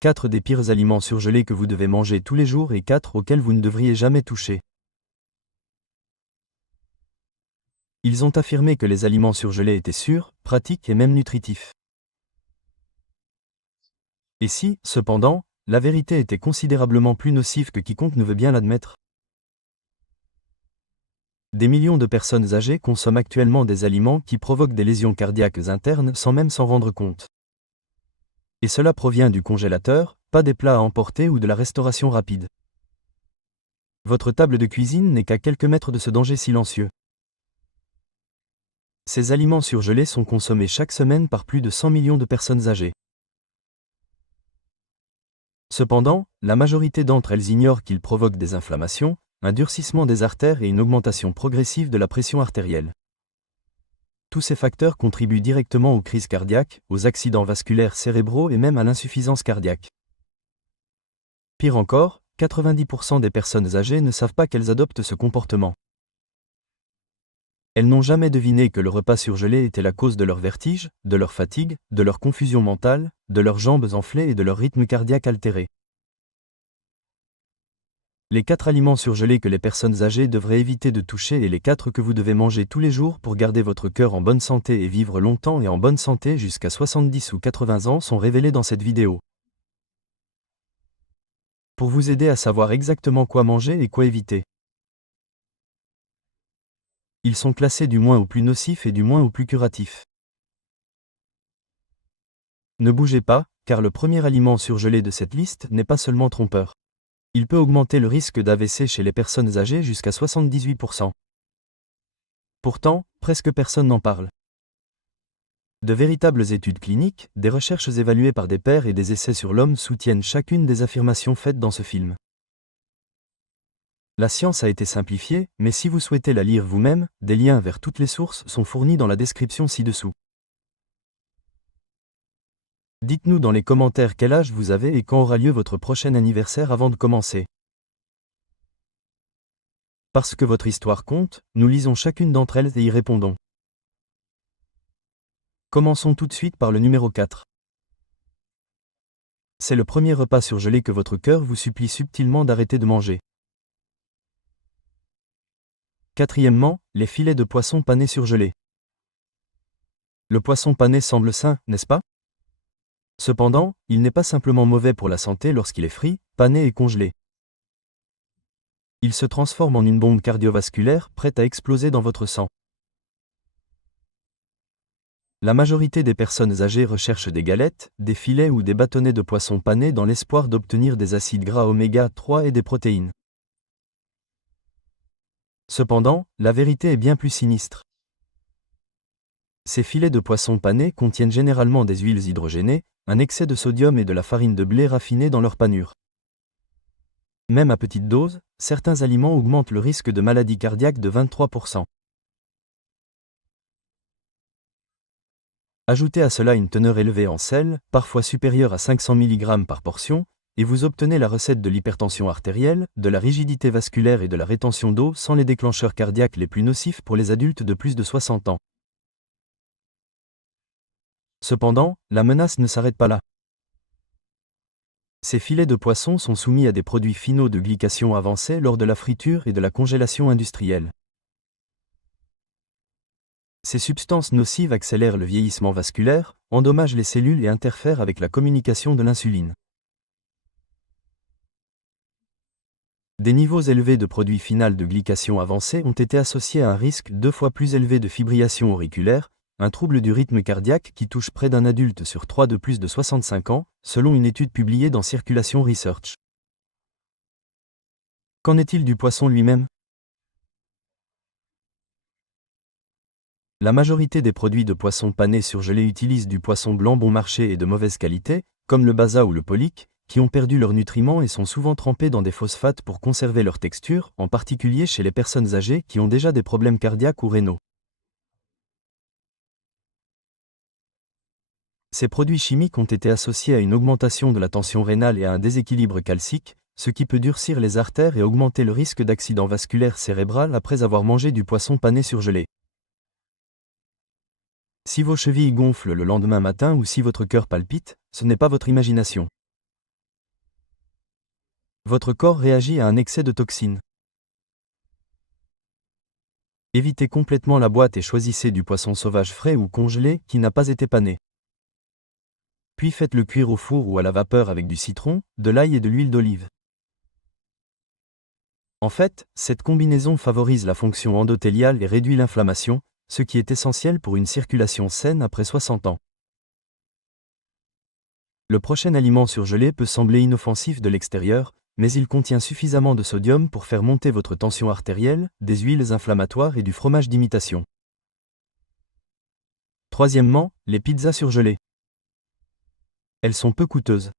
4 des pires aliments surgelés que vous devez manger tous les jours et 4 auxquels vous ne devriez jamais toucher. Ils ont affirmé que les aliments surgelés étaient sûrs, pratiques et même nutritifs. Et si, cependant, la vérité était considérablement plus nocive que quiconque ne veut bien l'admettre? Des millions de personnes âgées consomment actuellement des aliments qui provoquent des lésions cardiaques internes sans même s'en rendre compte. Et cela provient du congélateur, pas des plats à emporter ou de la restauration rapide. Votre table de cuisine n'est qu'à quelques mètres de ce danger silencieux. Ces aliments surgelés sont consommés chaque semaine par plus de 100 millions de personnes âgées. Cependant, la majorité d'entre elles ignorent qu'ils provoquent des inflammations, un durcissement des artères et une augmentation progressive de la pression artérielle. Tous ces facteurs contribuent directement aux crises cardiaques, aux accidents vasculaires cérébraux et même à l'insuffisance cardiaque. Pire encore, 90% des personnes âgées ne savent pas qu'elles adoptent ce comportement. Elles n'ont jamais deviné que le repas surgelé était la cause de leur vertige, de leur fatigue, de leur confusion mentale, de leurs jambes enflées et de leur rythme cardiaque altéré. Les 4 aliments surgelés que les personnes âgées devraient éviter de toucher et les 4 que vous devez manger tous les jours pour garder votre cœur en bonne santé et vivre longtemps et en bonne santé jusqu'à 70 ou 80 ans sont révélés dans cette vidéo. Pour vous aider à savoir exactement quoi manger et quoi éviter. Ils sont classés du moins au plus nocif et du moins au plus curatif. Ne bougez pas, car le premier aliment surgelé de cette liste n'est pas seulement trompeur. Il peut augmenter le risque d'AVC chez les personnes âgées jusqu'à 78%. Pourtant, presque personne n'en parle. De véritables études cliniques, des recherches évaluées par des pairs et des essais sur l'homme soutiennent chacune des affirmations faites dans ce film. La science a été simplifiée, mais si vous souhaitez la lire vous-même, des liens vers toutes les sources sont fournis dans la description ci-dessous. Dites-nous dans les commentaires quel âge vous avez et quand aura lieu votre prochain anniversaire avant de commencer. Parce que votre histoire compte, nous lisons chacune d'entre elles et y répondons. Commençons tout de suite par le numéro 4. C'est le premier repas surgelé que votre cœur vous supplie subtilement d'arrêter de manger. Quatrièmement, les filets de poisson pané surgelés. Le poisson pané semble sain, n'est-ce pas? Cependant, il n'est pas simplement mauvais pour la santé lorsqu'il est frit, pané et congelé. Il se transforme en une bombe cardiovasculaire prête à exploser dans votre sang. La majorité des personnes âgées recherchent des galettes, des filets ou des bâtonnets de poisson pané dans l'espoir d'obtenir des acides gras oméga 3 et des protéines. Cependant, la vérité est bien plus sinistre. Ces filets de poisson pané contiennent généralement des huiles hydrogénées, un excès de sodium et de la farine de blé raffinée dans leur panure. Même à petite dose, certains aliments augmentent le risque de maladie cardiaque de 23%. Ajoutez à cela une teneur élevée en sel, parfois supérieure à 500 mg par portion, et vous obtenez la recette de l'hypertension artérielle, de la rigidité vasculaire et de la rétention d'eau sans les déclencheurs cardiaques les plus nocifs pour les adultes de plus de 60 ans. Cependant, la menace ne s'arrête pas là. Ces filets de poisson sont soumis à des produits finaux de glycation avancés lors de la friture et de la congélation industrielle. Ces substances nocives accélèrent le vieillissement vasculaire, endommagent les cellules et interfèrent avec la communication de l'insuline. Des niveaux élevés de produits finaux de glycation avancés ont été associés à un risque 2 fois plus élevé de fibrillation auriculaire, un trouble du rythme cardiaque qui touche près d'un adulte sur 3 de plus de 65 ans, selon une étude publiée dans Circulation Research. Qu'en est-il du poisson lui-même? La majorité des produits de poisson pané surgelés utilisent du poisson blanc bon marché et de mauvaise qualité, comme le basa ou le pollick, qui ont perdu leurs nutriments et sont souvent trempés dans des phosphates pour conserver leur texture, en particulier chez les personnes âgées qui ont déjà des problèmes cardiaques ou rénaux. Ces produits chimiques ont été associés à une augmentation de la tension rénale et à un déséquilibre calcique, ce qui peut durcir les artères et augmenter le risque d'accident vasculaire cérébral après avoir mangé du poisson pané surgelé. Si vos chevilles gonflent le lendemain matin ou si votre cœur palpite, ce n'est pas votre imagination. Votre corps réagit à un excès de toxines. Évitez complètement la boîte et choisissez du poisson sauvage frais ou congelé qui n'a pas été pané. Puis faites-le cuire au four ou à la vapeur avec du citron, de l'ail et de l'huile d'olive. En fait, cette combinaison favorise la fonction endothéliale et réduit l'inflammation, ce qui est essentiel pour une circulation saine après 60 ans. Le prochain aliment surgelé peut sembler inoffensif de l'extérieur, mais il contient suffisamment de sodium pour faire monter votre tension artérielle, des huiles inflammatoires et du fromage d'imitation. Troisièmement, les pizzas surgelées. Elles sont peu coûteuses.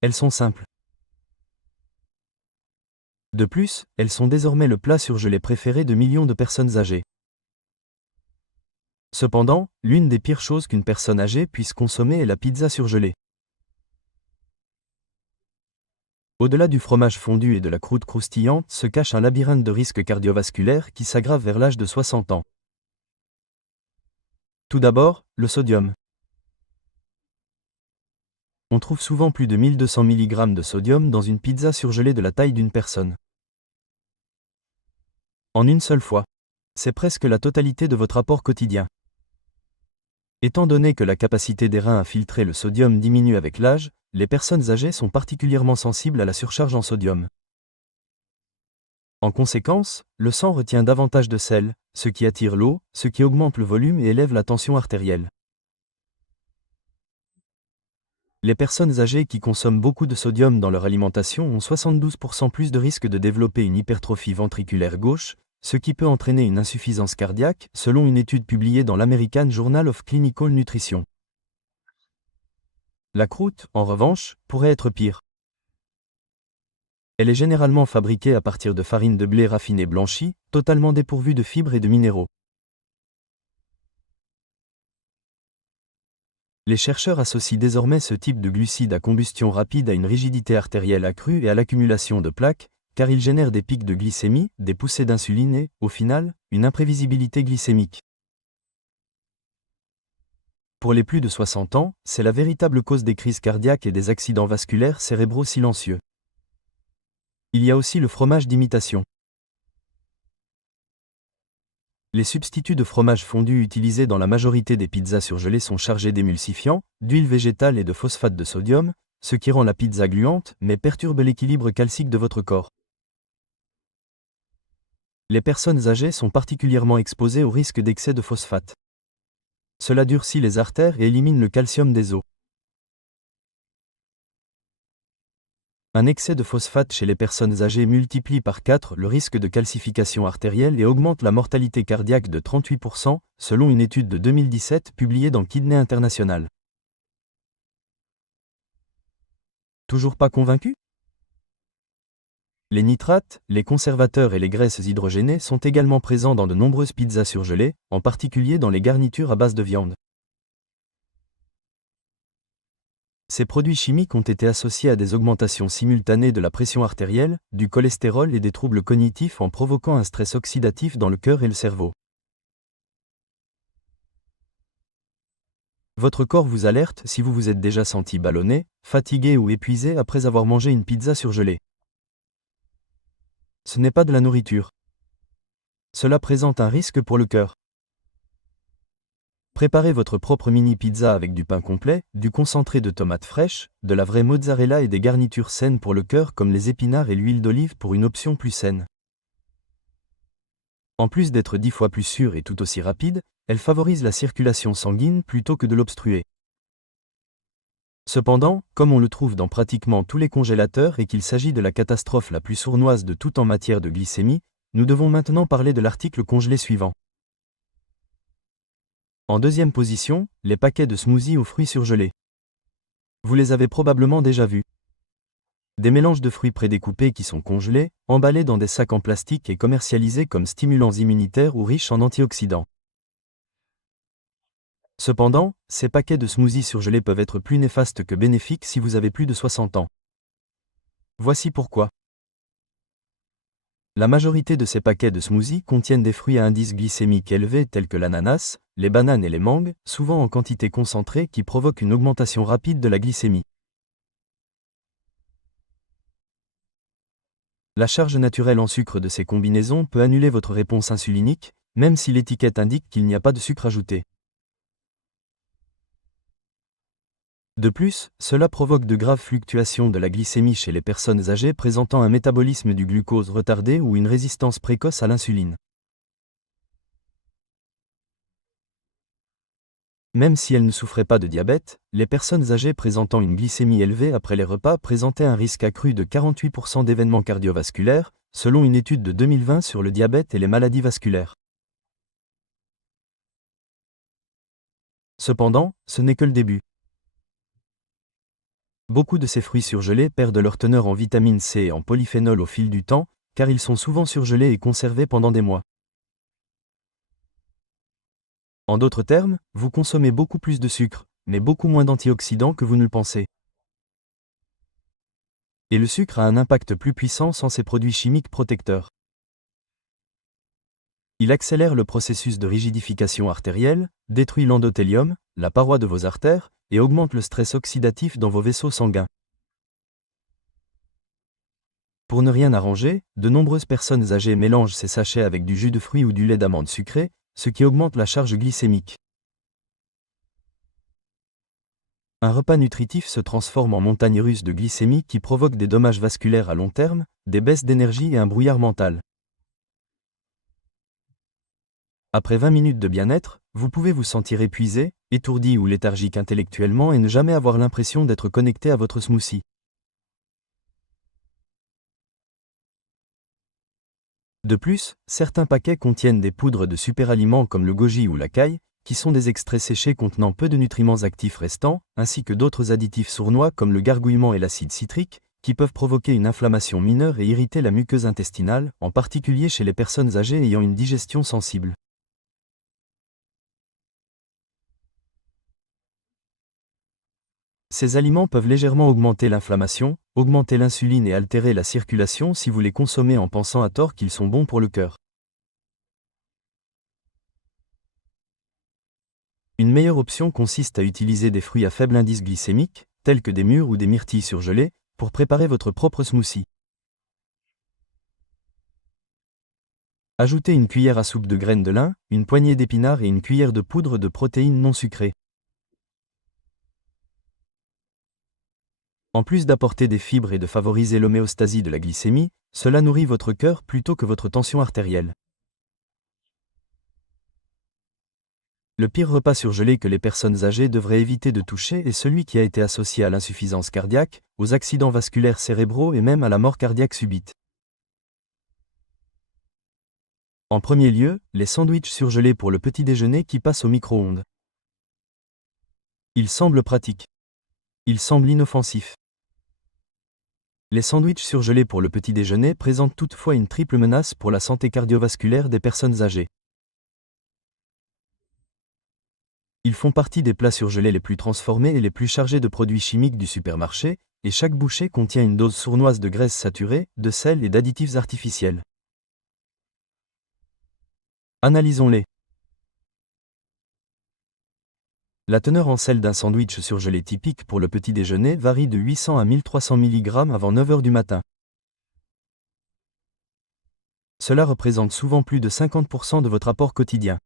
Elles sont simples. De plus, elles sont désormais le plat surgelé préféré de millions de personnes âgées. Cependant, l'une des pires choses qu'une personne âgée puisse consommer est la pizza surgelée. Au-delà du fromage fondu et de la croûte croustillante se cache un labyrinthe de risques cardiovasculaires qui s'aggrave vers l'âge de 60 ans. Tout d'abord, le sodium. On trouve souvent plus de 1200 mg de sodium dans une pizza surgelée de la taille d'une personne. En une seule fois. C'est presque la totalité de votre apport quotidien. Étant donné que la capacité des reins à filtrer le sodium diminue avec l'âge, les personnes âgées sont particulièrement sensibles à la surcharge en sodium. En conséquence, le sang retient davantage de sel, ce qui attire l'eau, ce qui augmente le volume et élève la tension artérielle. Les personnes âgées qui consomment beaucoup de sodium dans leur alimentation ont 72% plus de risque de développer une hypertrophie ventriculaire gauche, ce qui peut entraîner une insuffisance cardiaque, selon une étude publiée dans l'American Journal of Clinical Nutrition. La croûte, en revanche, pourrait être pire. Elle est généralement fabriquée à partir de farine de blé raffinée blanchie, totalement dépourvue de fibres et de minéraux. Les chercheurs associent désormais ce type de glucides à combustion rapide à une rigidité artérielle accrue et à l'accumulation de plaques, car ils génèrent des pics de glycémie, des poussées d'insuline et, au final, une imprévisibilité glycémique. Pour les plus de 60 ans, c'est la véritable cause des crises cardiaques et des accidents vasculaires cérébraux silencieux. Il y a aussi le fromage d'imitation. Les substituts de fromage fondu utilisés dans la majorité des pizzas surgelées sont chargés d'émulsifiants, d'huile végétale et de phosphate de sodium, ce qui rend la pizza gluante mais perturbe l'équilibre calcique de votre corps. Les personnes âgées sont particulièrement exposées au risque d'excès de phosphate. Cela durcit les artères et élimine le calcium des os. Un excès de phosphate chez les personnes âgées multiplie par 4 le risque de calcification artérielle et augmente la mortalité cardiaque de 38%, selon une étude de 2017 publiée dans Kidney International. Toujours pas convaincu ? Les nitrates, les conservateurs et les graisses hydrogénées sont également présents dans de nombreuses pizzas surgelées, en particulier dans les garnitures à base de viande. Ces produits chimiques ont été associés à des augmentations simultanées de la pression artérielle, du cholestérol et des troubles cognitifs en provoquant un stress oxydatif dans le cœur et le cerveau. Votre corps vous alerte si vous vous êtes déjà senti ballonné, fatigué ou épuisé après avoir mangé une pizza surgelée. Ce n'est pas de la nourriture. Cela présente un risque pour le cœur. Préparez votre propre mini-pizza avec du pain complet, du concentré de tomates fraîches, de la vraie mozzarella et des garnitures saines pour le cœur comme les épinards et l'huile d'olive pour une option plus saine. En plus d'être 10 fois plus sûre et tout aussi rapide, elle favorise la circulation sanguine plutôt que de l'obstruer. Cependant, comme on le trouve dans pratiquement tous les congélateurs et qu'il s'agit de la catastrophe la plus sournoise de toute en matière de glycémie, nous devons maintenant parler de l'article congelé suivant. En deuxième position, les paquets de smoothies aux fruits surgelés. Vous les avez probablement déjà vus. Des mélanges de fruits prédécoupés qui sont congelés, emballés dans des sacs en plastique et commercialisés comme stimulants immunitaires ou riches en antioxydants. Cependant, ces paquets de smoothies surgelés peuvent être plus néfastes que bénéfiques si vous avez plus de 60 ans. Voici pourquoi. La majorité de ces paquets de smoothies contiennent des fruits à indice glycémique élevé tels que l'ananas, les bananes et les mangues, souvent en quantité concentrée qui provoquent une augmentation rapide de la glycémie. La charge naturelle en sucre de ces combinaisons peut annuler votre réponse insulinique, même si l'étiquette indique qu'il n'y a pas de sucre ajouté. De plus, cela provoque de graves fluctuations de la glycémie chez les personnes âgées présentant un métabolisme du glucose retardé ou une résistance précoce à l'insuline. Même si elles ne souffraient pas de diabète, les personnes âgées présentant une glycémie élevée après les repas présentaient un risque accru de 48% d'événements cardiovasculaires, selon une étude de 2020 sur le diabète et les maladies vasculaires. Cependant, ce n'est que le début. Beaucoup de ces fruits surgelés perdent leur teneur en vitamine C et en polyphénol au fil du temps, car ils sont souvent surgelés et conservés pendant des mois. En d'autres termes, vous consommez beaucoup plus de sucre, mais beaucoup moins d'antioxydants que vous ne le pensez. Et le sucre a un impact plus puissant sans ces produits chimiques protecteurs. Il accélère le processus de rigidification artérielle, détruit l'endothélium, la paroi de vos artères, et augmente le stress oxydatif dans vos vaisseaux sanguins. Pour ne rien arranger, de nombreuses personnes âgées mélangent ces sachets avec du jus de fruits ou du lait d'amande sucré, ce qui augmente la charge glycémique. Un repas nutritif se transforme en montagne russe de glycémie qui provoque des dommages vasculaires à long terme, des baisses d'énergie et un brouillard mental. Après 20 minutes de bien-être, vous pouvez vous sentir épuisé, étourdi ou léthargique intellectuellement et ne jamais avoir l'impression d'être connecté à votre smoothie. De plus, certains paquets contiennent des poudres de superaliments comme le goji ou la caille, qui sont des extraits séchés contenant peu de nutriments actifs restants, ainsi que d'autres additifs sournois comme le gargouillement et l'acide citrique, qui peuvent provoquer une inflammation mineure et irriter la muqueuse intestinale, en particulier chez les personnes âgées ayant une digestion sensible. Ces aliments peuvent légèrement augmenter l'inflammation, augmenter l'insuline et altérer la circulation si vous les consommez en pensant à tort qu'ils sont bons pour le cœur. Une meilleure option consiste à utiliser des fruits à faible indice glycémique, tels que des mûres ou des myrtilles surgelées, pour préparer votre propre smoothie. Ajoutez une cuillère à soupe de graines de lin, une poignée d'épinards et une cuillère de poudre de protéines non sucrées. En plus d'apporter des fibres et de favoriser l'homéostasie de la glycémie, cela nourrit votre cœur plutôt que votre tension artérielle. Le pire repas surgelé que les personnes âgées devraient éviter de toucher est celui qui a été associé à l'insuffisance cardiaque, aux accidents vasculaires cérébraux et même à la mort cardiaque subite. En premier lieu, les sandwichs surgelés pour le petit déjeuner qui passent au micro-ondes. Ils semblent pratiques. Ils semblent inoffensifs. Les sandwichs surgelés pour le petit déjeuner présentent toutefois une triple menace pour la santé cardiovasculaire des personnes âgées. Ils font partie des plats surgelés les plus transformés et les plus chargés de produits chimiques du supermarché, et chaque bouchée contient une dose sournoise de graisse saturée, de sel et d'additifs artificiels. Analysons-les. La teneur en sel d'un sandwich surgelé typique pour le petit déjeuner varie de 800 à 1300 mg avant 9 h du matin. Cela représente souvent plus de 50% de votre apport quotidien.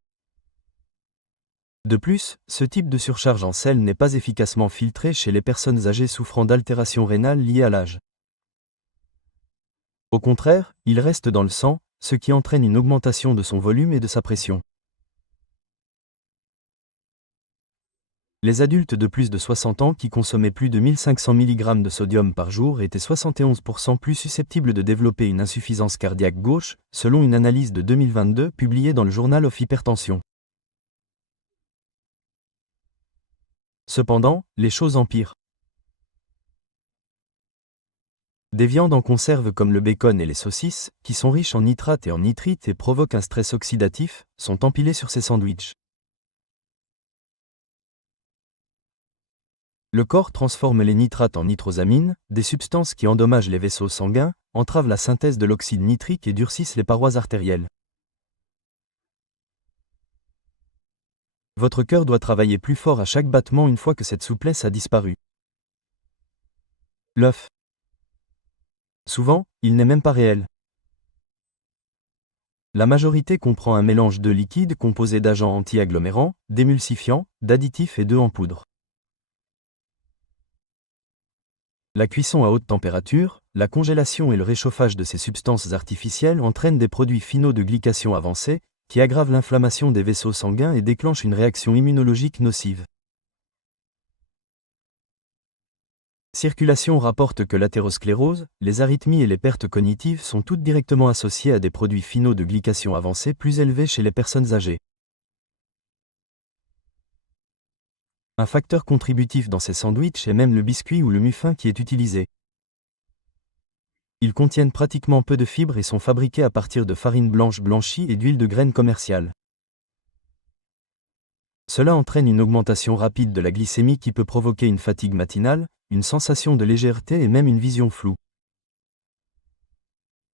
De plus, ce type de surcharge en sel n'est pas efficacement filtré chez les personnes âgées souffrant d'altérations rénales liées à l'âge. Au contraire, il reste dans le sang, ce qui entraîne une augmentation de son volume et de sa pression. Les adultes de plus de 60 ans qui consommaient plus de 1500 mg de sodium par jour étaient 71% plus susceptibles de développer une insuffisance cardiaque gauche, selon une analyse de 2022 publiée dans le Journal of Hypertension. Cependant, les choses empirent. Des viandes en conserve comme le bacon et les saucisses, qui sont riches en nitrates et en nitrites et provoquent un stress oxydatif, sont empilées sur ces sandwichs. Le corps transforme les nitrates en nitrosamines, des substances qui endommagent les vaisseaux sanguins, entravent la synthèse de l'oxyde nitrique et durcissent les parois artérielles. Votre cœur doit travailler plus fort à chaque battement une fois que cette souplesse a disparu. L'œuf. Souvent, il n'est même pas réel. La majorité comprend un mélange de liquide composé d'agents anti-agglomérants, d'émulsifiants, d'additifs et d'œufs en poudre. La cuisson à haute température, la congélation et le réchauffage de ces substances artificielles entraînent des produits finaux de glycation avancés, qui aggravent l'inflammation des vaisseaux sanguins et déclenchent une réaction immunologique nocive. Circulation rapporte que l'athérosclérose, les arythmies et les pertes cognitives sont toutes directement associées à des produits finaux de glycation avancés plus élevés chez les personnes âgées. Un facteur contributif dans ces sandwichs est même le biscuit ou le muffin qui est utilisé. Ils contiennent pratiquement peu de fibres et sont fabriqués à partir de farine blanche blanchie et d'huile de graines commerciale. Cela entraîne une augmentation rapide de la glycémie qui peut provoquer une fatigue matinale, une sensation de légèreté et même une vision floue.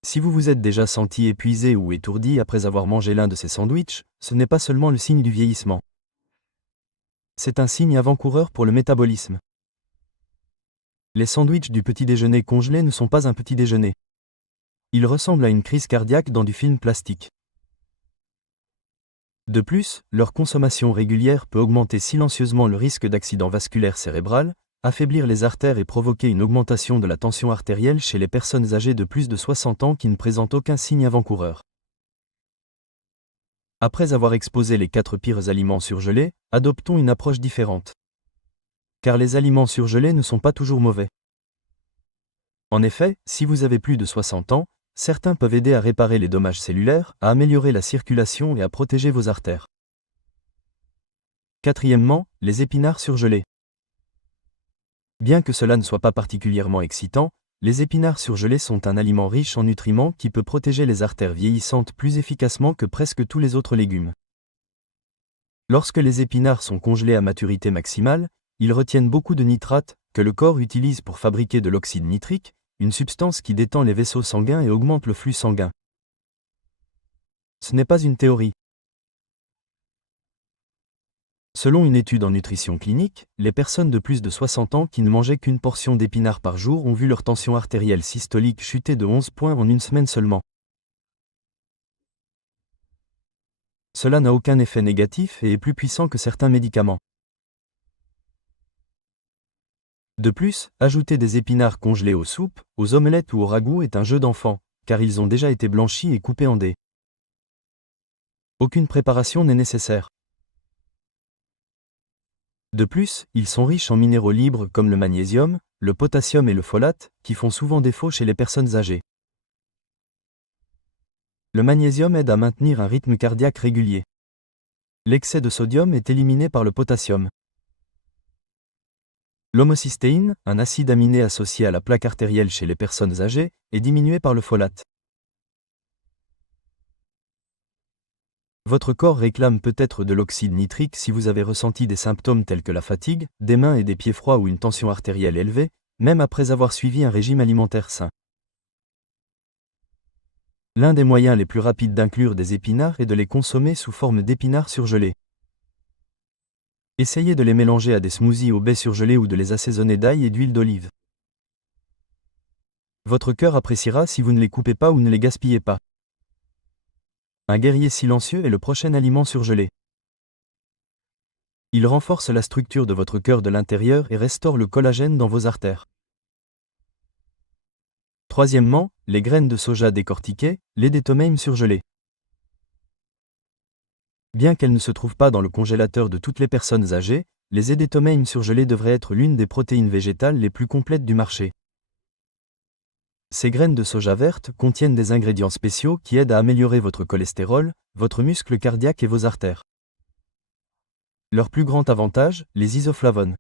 Si vous vous êtes déjà senti épuisé ou étourdi après avoir mangé l'un de ces sandwichs, ce n'est pas seulement le signe du vieillissement. C'est un signe avant-coureur pour le métabolisme. Les sandwichs du petit déjeuner congelé ne sont pas un petit déjeuner. Ils ressemblent à une crise cardiaque dans du film plastique. De plus, leur consommation régulière peut augmenter silencieusement le risque d'accident vasculaire cérébral, affaiblir les artères et provoquer une augmentation de la tension artérielle chez les personnes âgées de plus de 60 ans qui ne présentent aucun signe avant-coureur. Après avoir exposé les 4 pires aliments surgelés, adoptons une approche différente. Car les aliments surgelés ne sont pas toujours mauvais. En effet, si vous avez plus de 60 ans, certains peuvent aider à réparer les dommages cellulaires, à améliorer la circulation et à protéger vos artères. Quatrièmement, les épinards surgelés. Bien que cela ne soit pas particulièrement excitant, les épinards surgelés sont un aliment riche en nutriments qui peut protéger les artères vieillissantes plus efficacement que presque tous les autres légumes. Lorsque les épinards sont congelés à maturité maximale, ils retiennent beaucoup de nitrates, que le corps utilise pour fabriquer de l'oxyde nitrique, une substance qui détend les vaisseaux sanguins et augmente le flux sanguin. Ce n'est pas une théorie. Selon une étude en nutrition clinique, les personnes de plus de 60 ans qui ne mangeaient qu'une portion d'épinards par jour ont vu leur tension artérielle systolique chuter de 11 points en une semaine seulement. Cela n'a aucun effet négatif et est plus puissant que certains médicaments. De plus, ajouter des épinards congelés aux soupes, aux omelettes ou au ragoût est un jeu d'enfant, car ils ont déjà été blanchis et coupés en dés. Aucune préparation n'est nécessaire. De plus, ils sont riches en minéraux libres comme le magnésium, le potassium et le folate, qui font souvent défaut chez les personnes âgées. Le magnésium aide à maintenir un rythme cardiaque régulier. L'excès de sodium est éliminé par le potassium. L'homocystéine, un acide aminé associé à la plaque artérielle chez les personnes âgées, est diminué par le folate. Votre corps réclame peut-être de l'oxyde nitrique si vous avez ressenti des symptômes tels que la fatigue, des mains et des pieds froids ou une tension artérielle élevée, même après avoir suivi un régime alimentaire sain. L'un des moyens les plus rapides d'inclure des épinards est de les consommer sous forme d'épinards surgelés. Essayez de les mélanger à des smoothies au baies surgelées ou de les assaisonner d'ail et d'huile d'olive. Votre cœur appréciera si vous ne les coupez pas ou ne les gaspillez pas. Un guerrier silencieux est le prochain aliment surgelé. Il renforce la structure de votre cœur de l'intérieur et restaure le collagène dans vos artères. Troisièmement, les graines de soja décortiquées, les détomeim surgelés. Bien qu'elles ne se trouvent pas dans le congélateur de toutes les personnes âgées, les édétomeim surgelés devraient être l'une des protéines végétales les plus complètes du marché. Ces graines de soja verte contiennent des ingrédients spéciaux qui aident à améliorer votre cholestérol, votre muscle cardiaque et vos artères. Leur plus grand avantage, les isoflavones.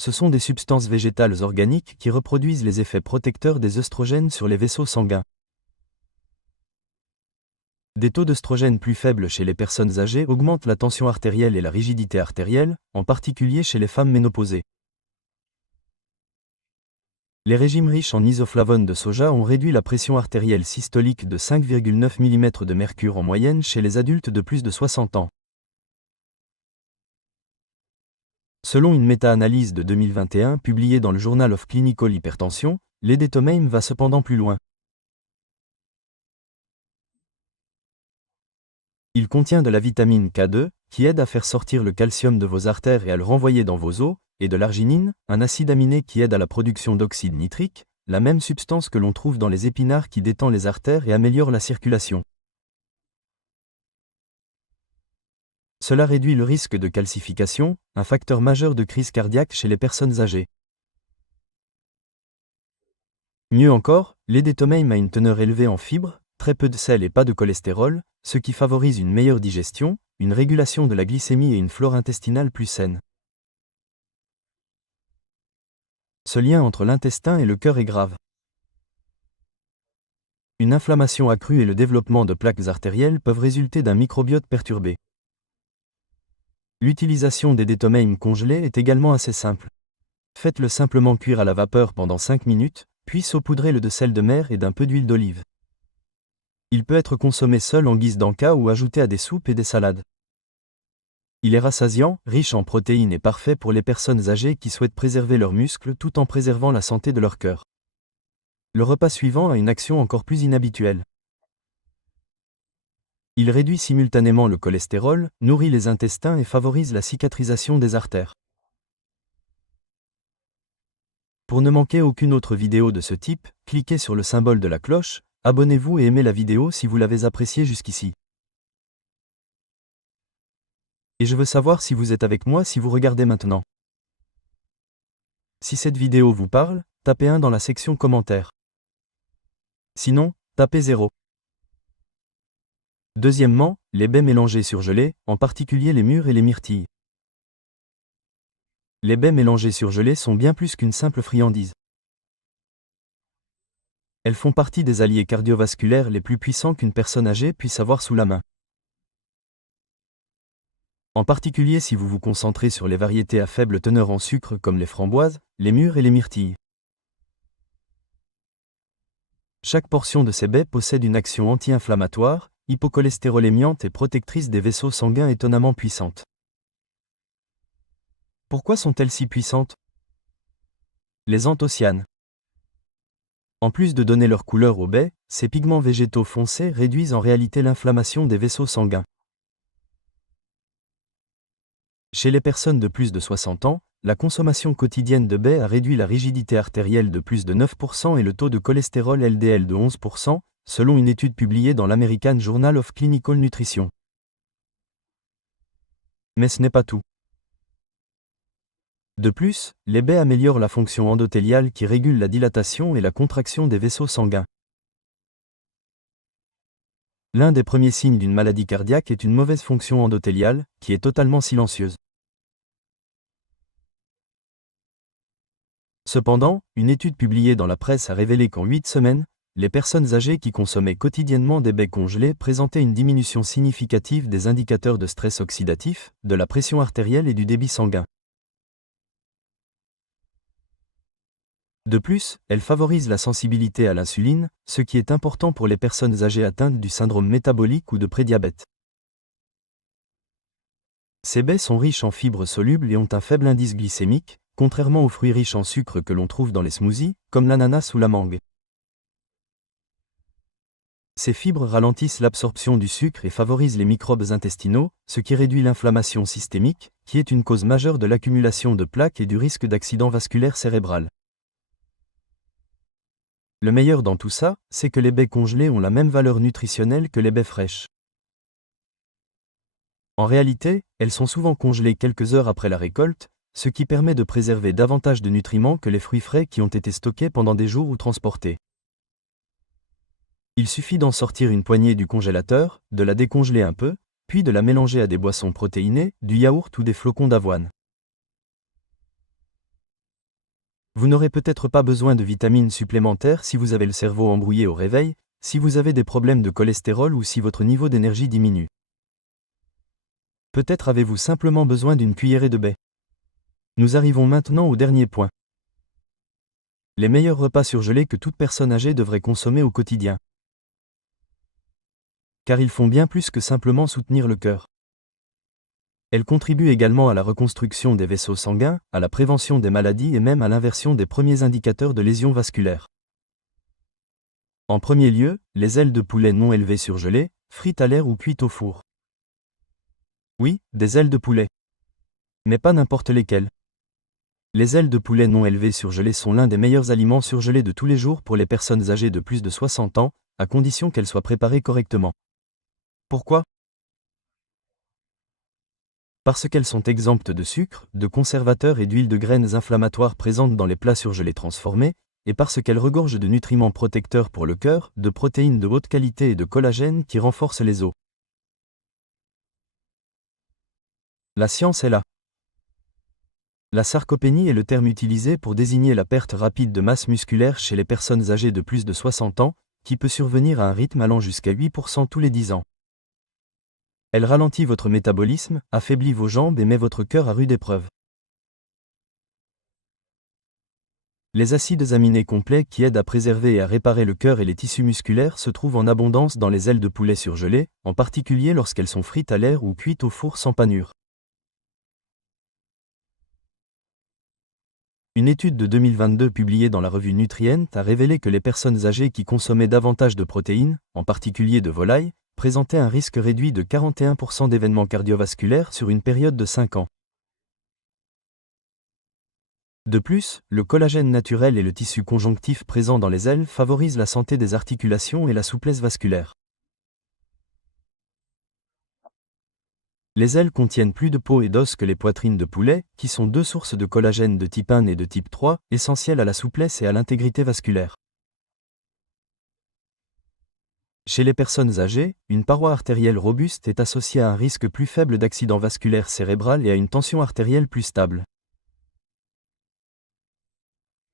Ce sont des substances végétales organiques qui reproduisent les effets protecteurs des œstrogènes sur les vaisseaux sanguins. Des taux d'œstrogènes plus faibles chez les personnes âgées augmentent la tension artérielle et la rigidité artérielle, en particulier chez les femmes ménopausées. Les régimes riches en isoflavones de soja ont réduit la pression artérielle systolique de 5,9 mm de mercure en moyenne chez les adultes de plus de 60 ans. Selon une méta-analyse de 2021 publiée dans le Journal of Clinical Hypertension, l'édétomame va cependant plus loin. Il contient de la vitamine K2, qui aide à faire sortir le calcium de vos artères et à le renvoyer dans vos os, et de l'arginine, un acide aminé qui aide à la production d'oxyde nitrique, la même substance que l'on trouve dans les épinards qui détend les artères et améliore la circulation. Cela réduit le risque de calcification, un facteur majeur de crise cardiaque chez les personnes âgées. Mieux encore, l'édétomame a une teneur élevée en fibres, très peu de sel et pas de cholestérol, ce qui favorise une meilleure digestion, une régulation de la glycémie et une flore intestinale plus saine. Ce lien entre l'intestin et le cœur est grave. Une inflammation accrue et le développement de plaques artérielles peuvent résulter d'un microbiote perturbé. L'utilisation d'édétomame congelé est également assez simple. Faites-le simplement cuire à la vapeur pendant 5 minutes, puis saupoudrez-le de sel de mer et d'un peu d'huile d'olive. Il peut être consommé seul en guise d'encas ou ajouté à des soupes et des salades. Il est rassasiant, riche en protéines et parfait pour les personnes âgées qui souhaitent préserver leurs muscles tout en préservant la santé de leur cœur. Le repas suivant a une action encore plus inhabituelle. Il réduit simultanément le cholestérol, nourrit les intestins et favorise la cicatrisation des artères. Pour ne manquer aucune autre vidéo de ce type, cliquez sur le symbole de la cloche, abonnez-vous et aimez la vidéo si vous l'avez appréciée jusqu'ici. Et je veux savoir si vous êtes avec moi si vous regardez maintenant. Si cette vidéo vous parle, tapez 1 dans la section commentaires. Sinon, tapez 0. Deuxièmement, les baies mélangées surgelées, en particulier les mûres et les myrtilles. Les baies mélangées surgelées sont bien plus qu'une simple friandise. Elles font partie des alliés cardiovasculaires les plus puissants qu'une personne âgée puisse avoir sous la main. En particulier si vous vous concentrez sur les variétés à faible teneur en sucre comme les framboises, les mûres et les myrtilles. Chaque portion de ces baies possède une action anti-inflammatoire, hypocholestérolémiante et protectrice des vaisseaux sanguins étonnamment puissante. Pourquoi sont-elles si puissantes? Les anthocyanes. En plus de donner leur couleur aux baies, ces pigments végétaux foncés réduisent en réalité l'inflammation des vaisseaux sanguins. Chez les personnes de plus de 60 ans, la consommation quotidienne de baies a réduit la rigidité artérielle de plus de 9% et le taux de cholestérol LDL de 11%, selon une étude publiée dans l'American Journal of Clinical Nutrition. Mais ce n'est pas tout. De plus, les baies améliorent la fonction endothéliale qui régule la dilatation et la contraction des vaisseaux sanguins. L'un des premiers signes d'une maladie cardiaque est une mauvaise fonction endothéliale, qui est totalement silencieuse. Cependant, une étude publiée dans la presse a révélé qu'en 8 semaines, les personnes âgées qui consommaient quotidiennement des baies congelées présentaient une diminution significative des indicateurs de stress oxydatif, de la pression artérielle et du débit sanguin. De plus, elles favorisent la sensibilité à l'insuline, ce qui est important pour les personnes âgées atteintes du syndrome métabolique ou de prédiabète. Ces baies sont riches en fibres solubles et ont un faible indice glycémique, contrairement aux fruits riches en sucre que l'on trouve dans les smoothies, comme l'ananas ou la mangue. Ces fibres ralentissent l'absorption du sucre et favorisent les microbes intestinaux, ce qui réduit l'inflammation systémique, qui est une cause majeure de l'accumulation de plaques et du risque d'accident vasculaire cérébral. Le meilleur dans tout ça, c'est que les baies congelées ont la même valeur nutritionnelle que les baies fraîches. En réalité, elles sont souvent congelées quelques heures après la récolte, ce qui permet de préserver davantage de nutriments que les fruits frais qui ont été stockés pendant des jours ou transportés. Il suffit d'en sortir une poignée du congélateur, de la décongeler un peu, puis de la mélanger à des boissons protéinées, du yaourt ou des flocons d'avoine. Vous n'aurez peut-être pas besoin de vitamines supplémentaires si vous avez le cerveau embrouillé au réveil, si vous avez des problèmes de cholestérol ou si votre niveau d'énergie diminue. Peut-être avez-vous simplement besoin d'une cuillerée de baies. Nous arrivons maintenant au dernier point. Les meilleurs repas surgelés que toute personne âgée devrait consommer au quotidien. Car ils font bien plus que simplement soutenir le cœur. Elle contribue également à la reconstruction des vaisseaux sanguins, à la prévention des maladies et même à l'inversion des premiers indicateurs de lésions vasculaires. En premier lieu, les ailes de poulet non élevées surgelées, frites à l'air ou cuites au four. Oui, des ailes de poulet. Mais pas n'importe lesquelles. Les ailes de poulet non élevées surgelées sont l'un des meilleurs aliments surgelés de tous les jours pour les personnes âgées de plus de 60 ans, à condition qu'elles soient préparées correctement. Pourquoi ? Parce qu'elles sont exemptes de sucre, de conservateurs et d'huile de graines inflammatoires présentes dans les plats surgelés transformés, et parce qu'elles regorgent de nutriments protecteurs pour le cœur, de protéines de haute qualité et de collagène qui renforcent les os. La science est là. La sarcopénie est le terme utilisé pour désigner la perte rapide de masse musculaire chez les personnes âgées de plus de 60 ans, qui peut survenir à un rythme allant jusqu'à 8% tous les 10 ans. Elle ralentit votre métabolisme, affaiblit vos jambes et met votre cœur à rude épreuve. Les acides aminés complets qui aident à préserver et à réparer le cœur et les tissus musculaires se trouvent en abondance dans les ailes de poulet surgelées, en particulier lorsqu'elles sont frites à l'air ou cuites au four sans panure. Une étude de 2022 publiée dans la revue Nutrient a révélé que les personnes âgées qui consommaient davantage de protéines, en particulier de volaille, présentaient un risque réduit de 41% d'événements cardiovasculaires sur une période de 5 ans. De plus, le collagène naturel et le tissu conjonctif présent dans les ailes favorisent la santé des articulations et la souplesse vasculaire. Les ailes contiennent plus de peau et d'os que les poitrines de poulet, qui sont deux sources de collagène de type 1 et de type 3, essentielles à la souplesse et à l'intégrité vasculaire. Chez les personnes âgées, une paroi artérielle robuste est associée à un risque plus faible d'accident vasculaire cérébral et à une tension artérielle plus stable.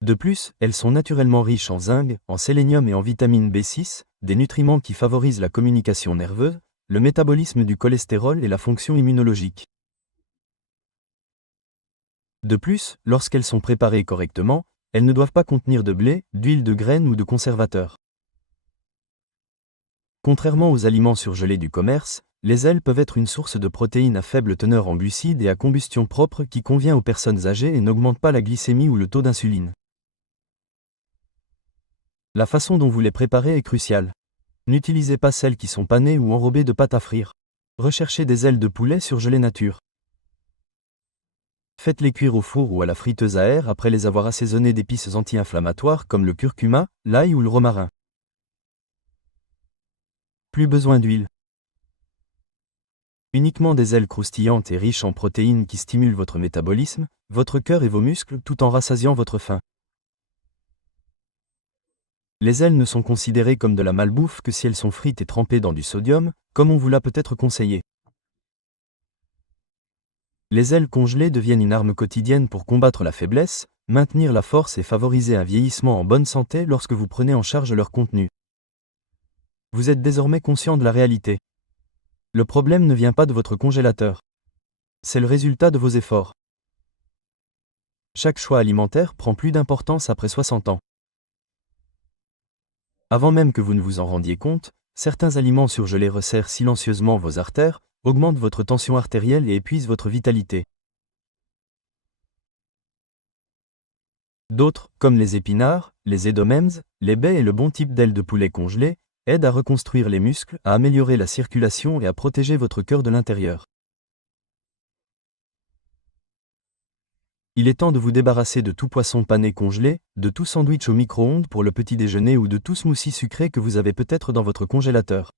De plus, elles sont naturellement riches en zinc, en sélénium et en vitamine B6, des nutriments qui favorisent la communication nerveuse, le métabolisme du cholestérol et la fonction immunologique. De plus, lorsqu'elles sont préparées correctement, elles ne doivent pas contenir de blé, d'huile de graines ou de conservateurs. Contrairement aux aliments surgelés du commerce, les ailes peuvent être une source de protéines à faible teneur en glucides et à combustion propre qui convient aux personnes âgées et n'augmente pas la glycémie ou le taux d'insuline. La façon dont vous les préparez est cruciale. N'utilisez pas celles qui sont panées ou enrobées de pâte à frire. Recherchez des ailes de poulet surgelées nature. Faites-les cuire au four ou à la friteuse à air après les avoir assaisonnées d'épices anti-inflammatoires comme le curcuma, l'ail ou le romarin. Plus besoin d'huile. Uniquement des ailes croustillantes et riches en protéines qui stimulent votre métabolisme, votre cœur et vos muscles tout en rassasiant votre faim. Les ailes ne sont considérées comme de la malbouffe que si elles sont frites et trempées dans du sodium, comme on vous l'a peut-être conseillé. Les ailes congelées deviennent une arme quotidienne pour combattre la faiblesse, maintenir la force et favoriser un vieillissement en bonne santé lorsque vous prenez en charge leur contenu. Vous êtes désormais conscient de la réalité. Le problème ne vient pas de votre congélateur. C'est le résultat de vos efforts. Chaque choix alimentaire prend plus d'importance après 60 ans. Avant même que vous ne vous en rendiez compte, certains aliments surgelés resserrent silencieusement vos artères, augmentent votre tension artérielle et épuisent votre vitalité. D'autres, comme les épinards, les édomems, les baies et le bon type d'ailes de poulet congelées, aident à reconstruire les muscles, à améliorer la circulation et à protéger votre cœur de l'intérieur. Il est temps de vous débarrasser de tout poisson pané congelé, de tout sandwich au micro-ondes pour le petit déjeuner ou de tout smoothie sucré que vous avez peut-être dans votre congélateur.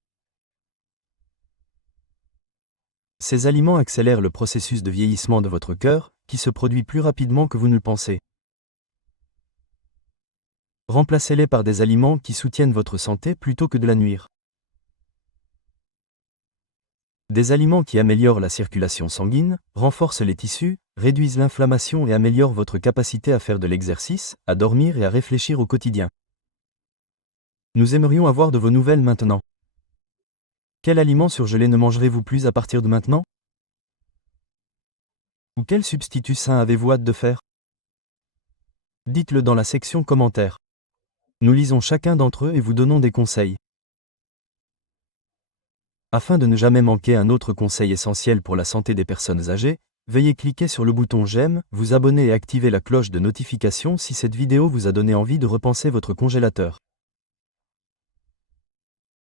Ces aliments accélèrent le processus de vieillissement de votre cœur, qui se produit plus rapidement que vous ne le pensez. Remplacez-les par des aliments qui soutiennent votre santé plutôt que de la nuire. Des aliments qui améliorent la circulation sanguine, renforcent les tissus, réduisent l'inflammation et améliorent votre capacité à faire de l'exercice, à dormir et à réfléchir au quotidien. Nous aimerions avoir de vos nouvelles maintenant. Quel aliment surgelé ne mangerez-vous plus à partir de maintenant? Ou quel substitut sain avez-vous hâte de faire? Dites-le dans la section commentaires. Nous lisons chacun d'entre eux et vous donnons des conseils. Afin de ne jamais manquer un autre conseil essentiel pour la santé des personnes âgées, veuillez cliquer sur le bouton j'aime, vous abonner et activer la cloche de notification si cette vidéo vous a donné envie de repenser votre congélateur.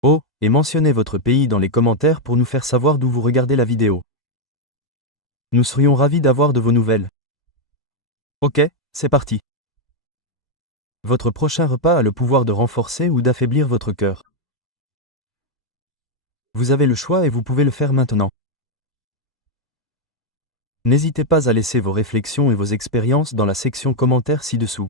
Oh, et mentionnez votre pays dans les commentaires pour nous faire savoir d'où vous regardez la vidéo. Nous serions ravis d'avoir de vos nouvelles. Ok, c'est parti. Votre prochain repas a le pouvoir de renforcer ou d'affaiblir votre cœur. Vous avez le choix et vous pouvez le faire maintenant. N'hésitez pas à laisser vos réflexions et vos expériences dans la section commentaires ci-dessous.